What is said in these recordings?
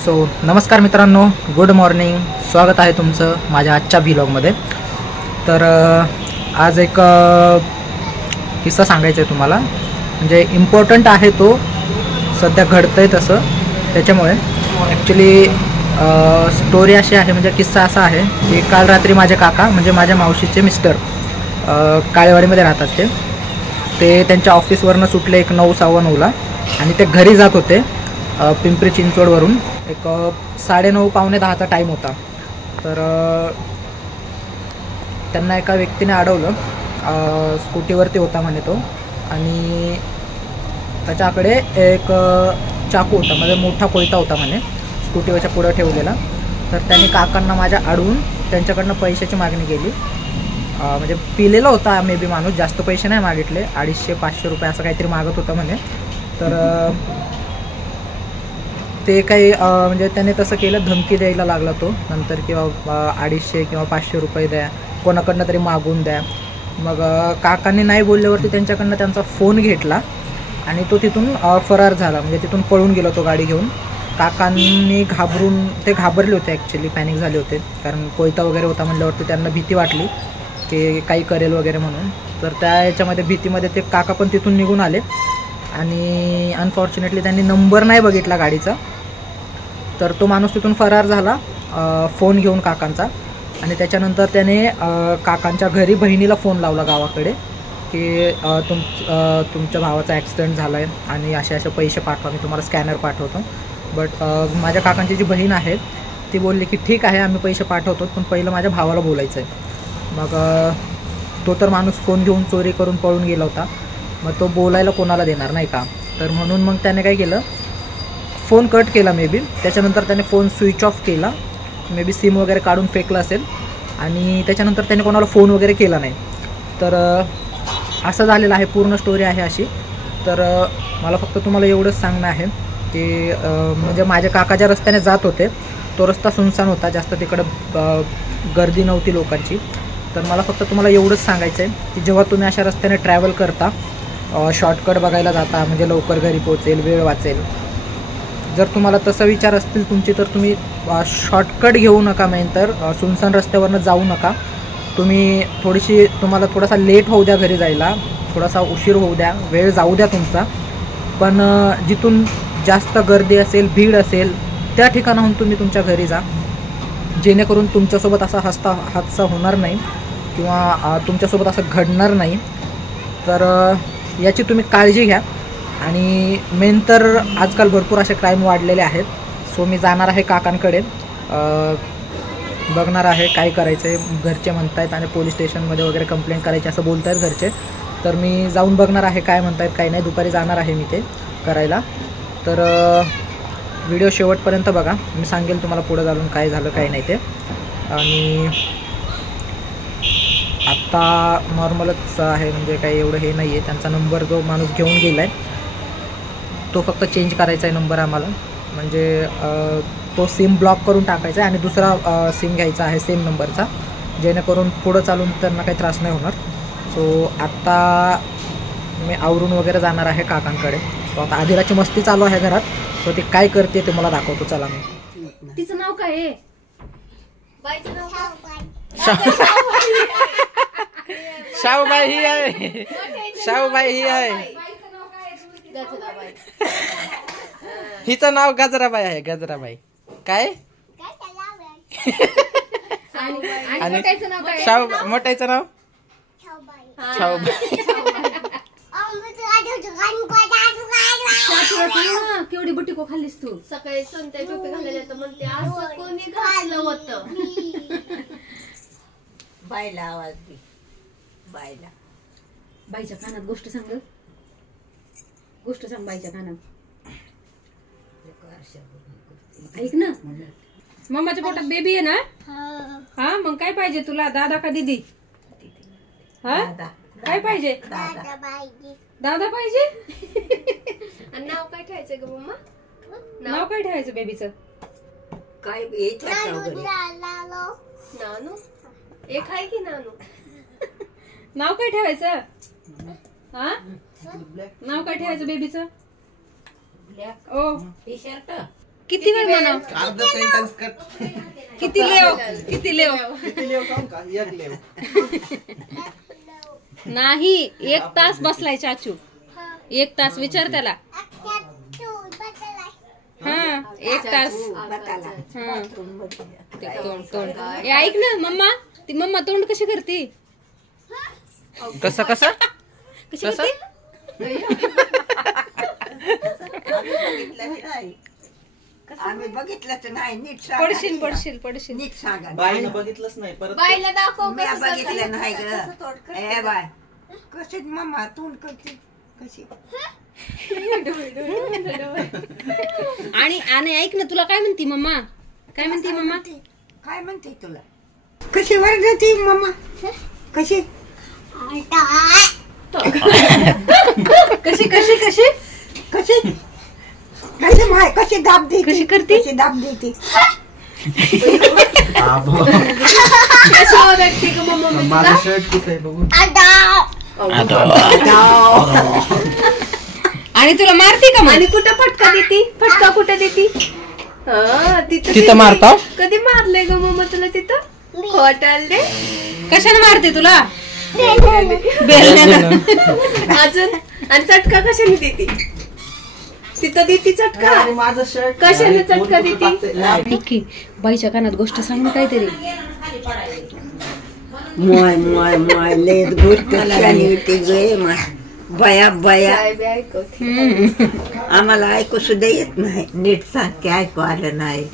So नमस्कार मित्रांनो, good morning. स्वागत आहे तुमचं माझ्या आजच्या व्लॉगमध्ये. तर आज एक किस्सा सांगायचा आहे तुम्हाला, म्हणजे इम्पॉर्टंट आहे तो, सध्या घडतं आहे तसं. त्याच्यामुळे ॲक्च्युली स्टोरी अशी आहे, म्हणजे किस्सा असा आहे की काल रात्री माझे काका, म्हणजे माझ्या मावशीचे मिस्टर, काळेवाडीमध्ये राहतात. ते त्यांच्या ऑफिसवरनं सुटले एक 9:15 आणि ते घरी जात होते पिंपरी चिंचवडवरून. एक 9:30 पावणे 10चा टाईम होता. तर त्यांना एका व्यक्तीने अडवलं. स्कूटीवरती होता म्हणे तो, आणि त्याच्याकडे एक चाकू होता, म्हणजे मोठा कोयता होता म्हणे स्कूटीवरच्या पुढं ठेवलेला. तर त्यांनी काकांना माझ्या अडवून त्यांच्याकडनं पैशाची मागणी केली. म्हणजे पिलेला होता मे बी माणूस, जास्त पैसे नाही मागितले, 250-500 रुपये असं काहीतरी मागत होतं म्हणे. तर ते काही म्हणजे त्याने तसं केलं, धमकी द्यायला लागला तो नंतर, किंवा 250 किंवा 500 रुपये द्या, कोणाकडनं तरी मागून द्या. मग काकांनी नाही बोलल्यावरती त्यांच्याकडनं त्यांचा फोन घेतला आणि तो तिथून फरार झाला, म्हणजे तिथून पळून गेला तो गाडी घेऊन. काकांनी घाबरून, ते घाबरले होते ॲक्च्युली, पॅनिक झाले होते, कारण कोयता वगैरे होता म्हटल्यावरती त्यांना भीती वाटली की काही करेल वगैरे म्हणून. तर त्या याच्यामध्ये भीतीमध्ये ते काका पण तिथून निघून आले. आणि अनफॉर्च्युनेटली त्यांनी नंबर नाही बघितला गाडीचा, तर तो माणूस तिथून फरार झाला फोन घेऊन काकांचा. आणि त्याच्यानंतर त्याने काकांच्या घरी बहिणीला फोन लावला गावाकडे की तुमच्या भावाचा ॲक्सिडेंट झाला आहे आणि असे पैसे पाठवा, मी तुम्हाला स्कॅनर पाठवतो. बट माझ्या काकांची जी बहीण आहे ती बोलली की ठीक आहे, आम्ही पैसे पाठवतो, पण पहिलं माझ्या भावाला बोलायचं आहे. मग तो तर माणूस फोन घेऊन चोरी करून पळून गेला होता, मग तो बोलायला कोणाला देणार नाही का. तर म्हणून मग त्याने काय केलं, फोन कट केला मे बी. त्याच्यानंतर त्याने फोन स्विच ऑफ केला, मे बी सिम वगैरे काढून फेकलं असेल, आणि त्याच्यानंतर त्याने कोणाला फोन वगैरे केला नाही. तर असं झालेलं आहे, पूर्ण स्टोरी आहे अशी. तर मला फक्त तुम्हाला एवढंच सांगणं आहे की म्हणजे माझ्या काका ज्या रस्त्याने जात होते तो रस्ता सुनसान होता, जास्त तिकडं गर्दी नव्हती लोकांची. तर मला फक्त तुम्हाला एवढंच सांगायचं आहे की जेव्हा तुम्ही अशा रस्त्याने ट्रॅव्हल करता, शॉर्टकट बघायला जाता, म्हणजे लवकर घरी पोहोचेल, वेळ वाचेल, जर तुम्हाला तसं विचार असतील तुमचे, तर तुम्ही शॉर्टकट घेऊ नका, तर सुनसान रस्त्यावरनं जाऊ नका. तुम्ही तुम्हाला थोडासा लेट होऊ द्या घरी जायला, थोडासा उशीर होऊ द्या, वेळ जाऊ द्या तुमचा, पण जिथून जास्त गर्दी असेल, भीड असेल, त्या ठिकाणाहून तुम्ही तुमच्या घरी जा, जेणेकरून तुमच्यासोबत असा हादसा होणार नाही किंवा तुमच्यासोबत असं घडणार नाही. तर याची तुम्ही काळजी घ्या. आणि मेन तर आजकाल भरपूर असे क्राईम वाढलेले आहेत. सो मी जाणार आहे काकांकडे, बघणार आहे काय करायचं आहे. घरचे म्हणत आहेत आणि पोलीस स्टेशनमध्ये वगैरे कंप्लेंट करायची असं बोलत आहेत घरचे. तर मी जाऊन बघणार आहे काय म्हणत आहेत काय नाही. दुपारी जाणार आहे मी ते करायला. तर व्हिडिओ शेवटपर्यंत बघा, मी सांगेल तुम्हाला पुढं घालून काय झालं काय नाही ते. आणि आत्ता नॉर्मलच आहे, म्हणजे काही एवढं हे नाही आहे. त्यांचा नंबर जो माणूस घेऊन गेला आहे तो फक्त चेंज करायचा आहे नंबर आम्हाला, म्हणजे तो सिम ब्लॉक करून टाकायचा आहे आणि दुसरा सिम घ्यायचा आहे सेम नंबरचा, जेणेकरून पुढं चालून त्यांना काही त्रास नाही होणार. सो आत्ता मी आवरून वगैरे जाणार आहे काकांकडे. सो आता आदिराची मस्ती चालू आहे घरात, सो ती काय करते ते मला दाखवतो. चला. मी तिचं नाव काय आहे? बाईचं नाव शाहूबाई ही आहे, शाहूबाई ही आहे. हिचं नाव गजराबाई आहे, गजराबाई. काय आणि शाहू मोठ्याचं नाव शाहूबाई. केवढी बुटी को खाल्लीस तू? सकाळी संत्या टोपी घालायला तर म्हणते असं कोणी घातलं होतं. बायला आवाज दे, बायला. बाईच्या कानात गोष्ट सांग, गोष्ट सांग बाईच्या कानात. ऐक ना, मम्माच्या पोटात बेबी आहे ना? हा, मग काय पाहिजे तुला, दादा का दीदी? हा, काय पाहिजे? दादा पाहिजे. आणि नाव काय ठेवायचं ग मम्मा? नाव काय ठेवायचं बेबीचं? काय नानू. एक आहे की नानू. नाव काय ठेवायचं? हा, नाव काय ठेवायचं बेबीचं? ब्लॅक ओ टी शर्ट किती वेळ म्हणा? अर्धा सेंटेन्स कट. किती लेव? किती लेव? किती लेव सांग का? एक लेव. नाही, 1 तास बसलाय चाचू. 1 तास विचार त्याला. हा 1 तास. हा. ते तोंड. ए, ऐक ना मम्मा, ती मम्मा तोंड कशी करते? कसं कशी कसं? करते? आम्ही बघितलंच नाही. नीट पडशील. नीट सांगा. बाईनं बघितलंच नाही परत. बाईला दाखव मी कसं बघितलं नाही करते. ग. ए बाय कशी मम्मा तोंड करते कशी. आणि ऐक ना, तुला काय म्हणती मम्मा? काय म्हणती मम्मा? काय म्हणते तुला? कशी वरडती मम्मा? कशी कशी कशी माय कशी दाब देते? कशी करते? कशी दाब देते? आबो. कशी ओरडते ग मम्मा मी माझं तुला? शर्ट कुठे आहे बघू. आणि तुला मारती का? आणि कुठं फटका देती? फटका कुठं देती? तिथं मारता? कधी मारलंय ग मम्मा तुला तिथं? हॉटेल दे. कशाने मारते तुला? अजून आणि चटका कशाने देती? तिथं देती चटका? आणि माझं शर्ट कशाने चटका देती? बाईच्या कानात गोष्ट सांग ना काहीतरी. माय लेत गोष्ट होती गे माय. बया काय बी ऐकवते. आम्हाला ऐकू सुद्धा येत नाही. नीट सांग की ऐकू आलं नाही.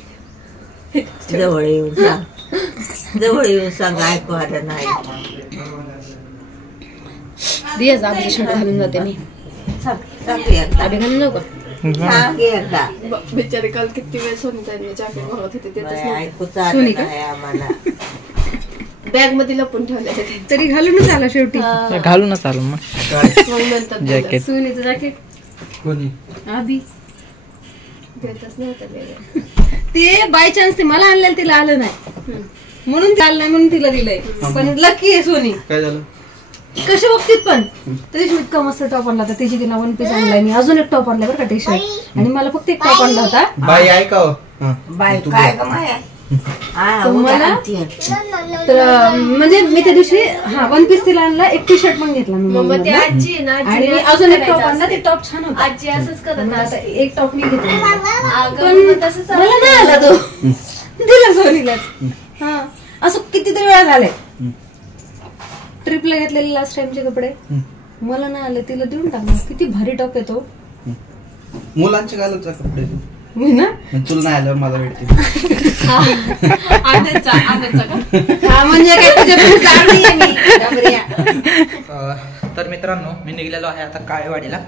जवळ येऊन सांग ऐकू आलं नाही. दियाच आमचं शर्ट घालून जाते मी. सांग एकदा. आधी घालून जाऊ का? सांग एकदा. बिचारे काल किती वेळ सोनीताईने जॅकेट मागत होते देतच बाई, नव्हते. ऐकूच आलं नाही आम्हाला. बॅग मध्ये लपून ठेवले होते. तरी घालूनच आला शेवटी. घालूनच आलो मग. मग नंतर जॅकेट. सुनीचं जॅकेट कोणी आधी देतच नव्हतं बॅग. ते बाय चान्स ते मला आणलेलं तिला आलं नाही म्हणून ते आलं नाही म्हणून तिला दिलंय. पण लकी आहे सोनी. काय झालं? कशा बाबतीत पण तरी इतका मस्त टॉप आणला होता. त्याची तिला 1 पीस आणलाय मी. अजून एक टॉप आणलाय बरं का टी शर्ट. आणि मला फक्त एक टॉप आणला होता. बाई ऐका हो. बाई काय ग माया. तुम्हाला तर म्हणजे मी त्या दिवशी 1 पीस तिला आणला. एक टी शर्ट पण घेतला मी मम्मा ते मम्मीला. आजी आहे ना, आणि आजी मी असंच अजून एक टॉप करायचं आणला. ते असते. टॉप छान होता. आजी असंच करत मग आता असते. एक टॉप मी घेतला. अगं, पण मग तसंच मला नाही आला तो. दिला सोनीलाच. हा असं कितीतरी वेळा झालंय. ट्रिपला घेतलेले लास्ट टाइमचे कपडे मला नाही आले. तिला देऊन टाकलं. किती भारी टॉप येतो. मुलांचे घालत जा कपडे. मी ना तुला नाही आल्यावर मला भेटते. हा म्हणजे काय तुझ्याकडे जाड नाहीये मी. डबऱ्या. तर मित्रांनो, मी निघलेलो आहे आता काळेवाडीला.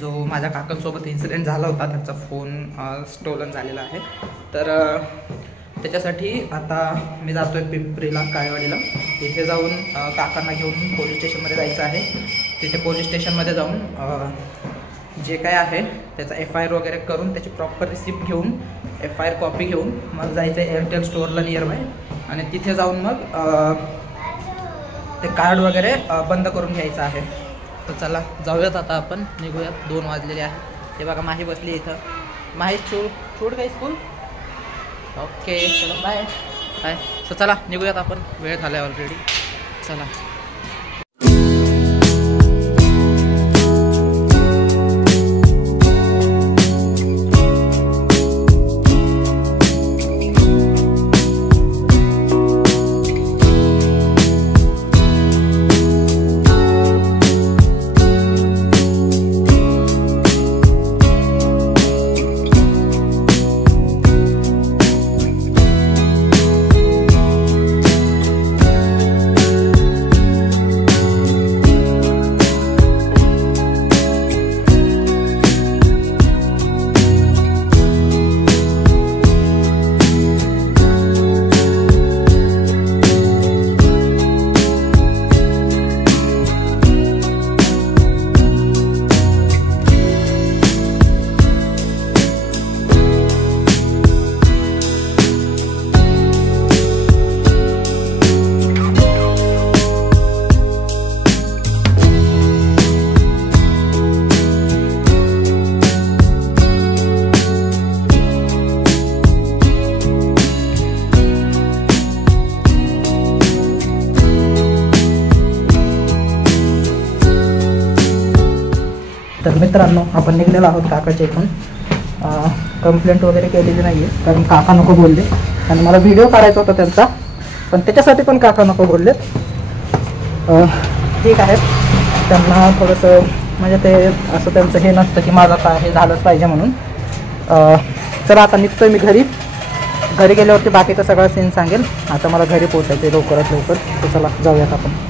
जो माझ्या काकांसोबत इन्सिडेंट झाला होता, त्यांचा फोन स्टोलन झालेला आहे. तर त्याच्यासाठी आता मी जातोय पिंपरीला, काळेवाडीला. तिथे जाऊन काकांना घेऊन पोलीस स्टेशनमध्ये जायचं आहे. तिथे पोलीस स्टेशनमध्ये जाऊन जे काय आहे त्याचा FIR वगैरे करून त्याची प्रॉपर रिसिप्ट घेऊन FIR कॉपी घेऊन मग जायचं आहे एअरटेल स्टोअरला नियर बाय. आणि तिथे जाऊन मग ते कार्ड वगैरे बंद करून घ्यायचं आहे. तर चला जाऊयात आता आपण, निघूयात. 2 वाजलेले आहे. हे बघा माही बसली इथं. माही सोड काय स्कूल. ओके चलो बाय बाय. तर चला निघूयात आपण, वेळ झाला आहे ऑलरेडी. चला. तर मित्रांनो आपण निघलेलो आहोत काकाच्या इथून. कंप्लेंट वगैरे केलेली नाही आहे कारण काका नको बोलले आणि मला व्हिडिओ काढायचा होता त्यांचा, पण त्याच्यासाठी पण काका नको बोललेत. ठीक आहे, त्यांना थोडंसं म्हणजे ते असं त्यांचं हे नसतं की माझं काय हे झालंच पाहिजे म्हणून. चला आता निघतोय मी घरी. घरी गेल्यावरती बाकीचा सगळा सीन सांगेल. आता मला घरी पोहोचायचं आहे लवकरात लवकर, तर चला जाऊयात आपण.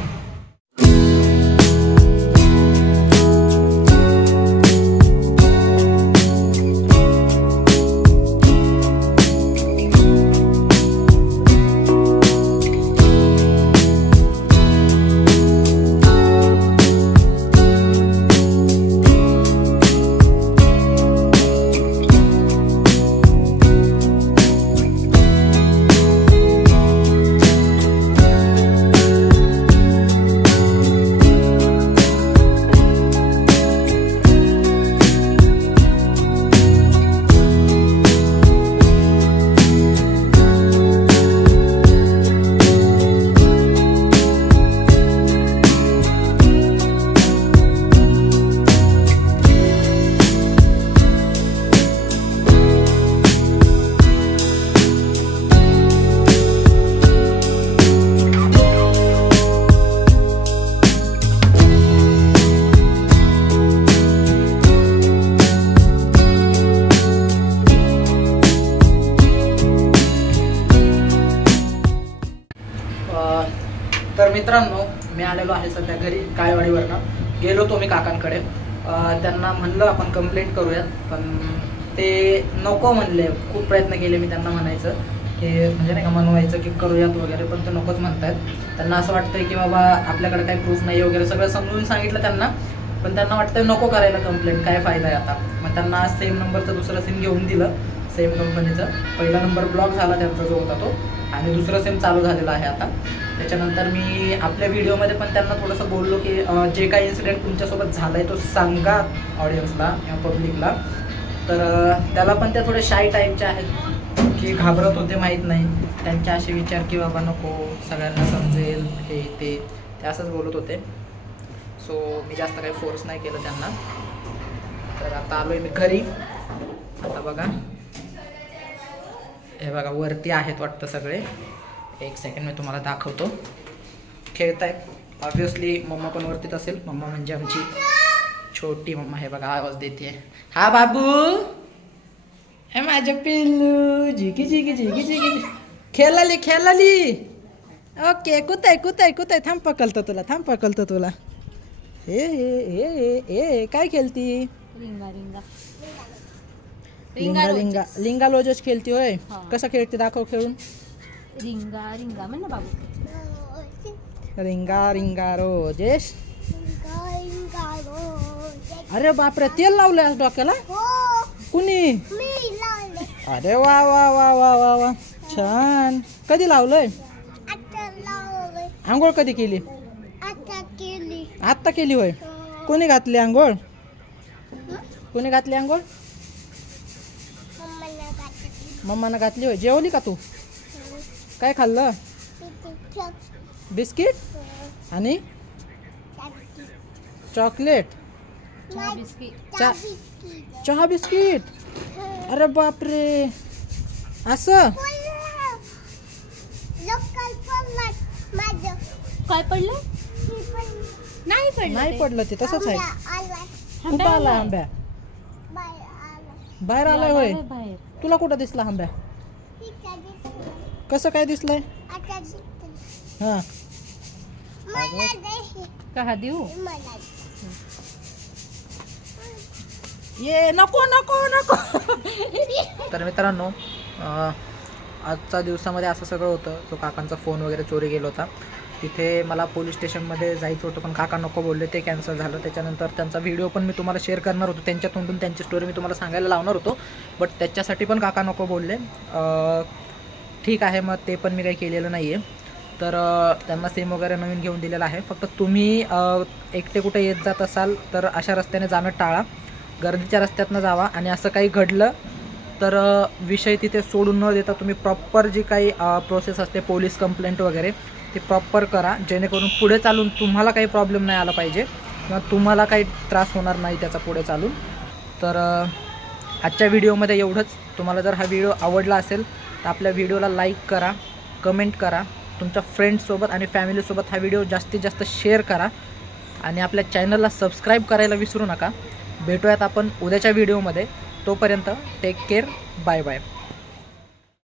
तर मित्रांनो मी आलेलो आहे सध्या घरी काळेवाडीवरनं. गेलो तो मी काकांकडे, त्यांना म्हणलं आपण कंप्लेंट करूयात, पण ते नको म्हणले. खूप प्रयत्न केले मी त्यांना म्हणायचं की म्हणजे नाही का मनवायचं की करूयात वगैरे, पण ते नकोच म्हणतायत. त्यांना असं वाटतंय की बाबा आपल्याकडे काही प्रूफ नाही वगैरे, सगळं समजून सांगितलं त्यांना, पण त्यांना वाटतंय नको करायला कंप्लेंट, काय फायदा आहे आता. मग त्यांना सेम नंबरचं दुसरं सिम घेऊन दिलं, सेम कंपनीचं. पहिला नंबर ब्लॉक झाला त्यांचा जो होता तो, आणि दुसरं सिम चालू झालेलं आहे आता. त्याच्यानंतर मी आपल्या व्हिडिओमध्ये पण त्यांना थोडंसं बोललो की जे काही इन्सिडेंट तुमच्यासोबत झाला आहे तो सांगा ऑडियन्सला किंवा पब्लिकला. तर त्याला पण त्या थोड्या शाय टाईपच्या आहेत की घाबरत होते, माहीत नाही, त्यांचे असे विचार की बाबा नको सगळ्यांना समजेल हे ते असंच बोलत होते. सो मी जास्त काही फोर्स नाही केलं त्यांना. तर आता आलो आहे मी घरी. आता बघा, हे बघा वरती आहेत वाटतं सगळे. एक सेकंड मी तुम्हाला दाखवतो. खेळतायत ऑब्विसली. मम्मा पण वरतीच असेल. मम्मा म्हणजे आमची छोटी मम्मा. हे बघा आवाज देते. हा बाबू, हे माझ्या पिल्लू, जिगी जिगी जिगी जिगी खेळाली खेळाली. ओके, कुताय कुताय कुताय. थांब पकलतो तुला, थांब पकलतो तुला. हे हे हे ए काय खेळती? रिंगा रिंगा लिंगा लिंगा लिंगा लोजस खेळती होय. कसं खेळते दाखव खेळून. रिंगा रिंगा म्हण ना बाबू. रिंगा रिंगा रोजेश. अरे बापरे, तेल लावलंय आज डोक्याला? कुणी? अरे वा वा वा वा वा वा, छान. कधी लावलंय? आंघोळ कधी केली? आत्ता केली होय. कोणी घातली आंघोळ? कोणी घातली आंघोळ? मम्मानं घातली होय. जेवली का तू? काय खाल्लं? बिस्किट आणि चॉकलेट. चहा बिस्किट. अरे बापरे, असं काय पडलं? नाही पडलं. नाही पडलं ते तसंच आहे. कुठं आला आंब्या? बाहेर आलाय होय. बाहेर. तुला कुठं दिसला आंब्या? कसं काय दिसलंय? हा का देऊ? ये नको नको नको. तर मित्रांनो, आजच्या दिवसामध्ये असं सगळं होतं. तो काकांचा फोन वगैरे चोरी गेला होता. तिथे मला पोलीस स्टेशनमध्ये जायचं होतं, पण काका नको बोलले, ते कॅन्सल झालं. त्याच्यानंतर त्यांचा व्हिडिओ पण मी तुम्हाला शेअर करणार होतो, त्यांच्या तोंडून त्यांची स्टोरी मी तुम्हाला सांगायला लावणार होतो, बट त्याच्यासाठी पण काका नको बोलले. ठीक आहे, मग ते पण मी काही केलेलं नाही आहे. तर त्यांना सिम वगैरे नवीन घेऊन दिलेलं आहे. फक्त तुम्ही एकटे कुठे येत जात असाल तर अशा रस्त्याने जाणं टाळा, गर्दीच्या रस्त्यातनं जावा. आणि असं काही घडलं तर विषय तिथे सोडून न देता तुम्ही प्रॉपर जी काही प्रोसेस असते, पोलीस कंप्लेंट वगैरे, ती प्रॉपर करा, जेणेकरून पुढे चालून तुम्हाला काही प्रॉब्लेम नाही आला पाहिजे. किंवा तुम्हाला काही त्रास होणार नाही त्याचा पुढे चालून. तर आजच्या व्हिडिओमध्ये एवढंच. तुम्हाला जर हा व्हिडिओ आवडला असेल तर आपल्या व्हिडिओला लाईक करा, कमेंट करा, तुमच्या फ्रेंड्ससोबत आणि फॅमिलीसोबत हा व्हिडिओ जास्तीत जास्त शेअर करा आणि आपल्या चॅनलला सबस्क्राईब करायला विसरू नका. भेटूयात आपण उद्याच्या व्हिडिओमध्ये. तोपर्यंत टेक केअर. Bye bye.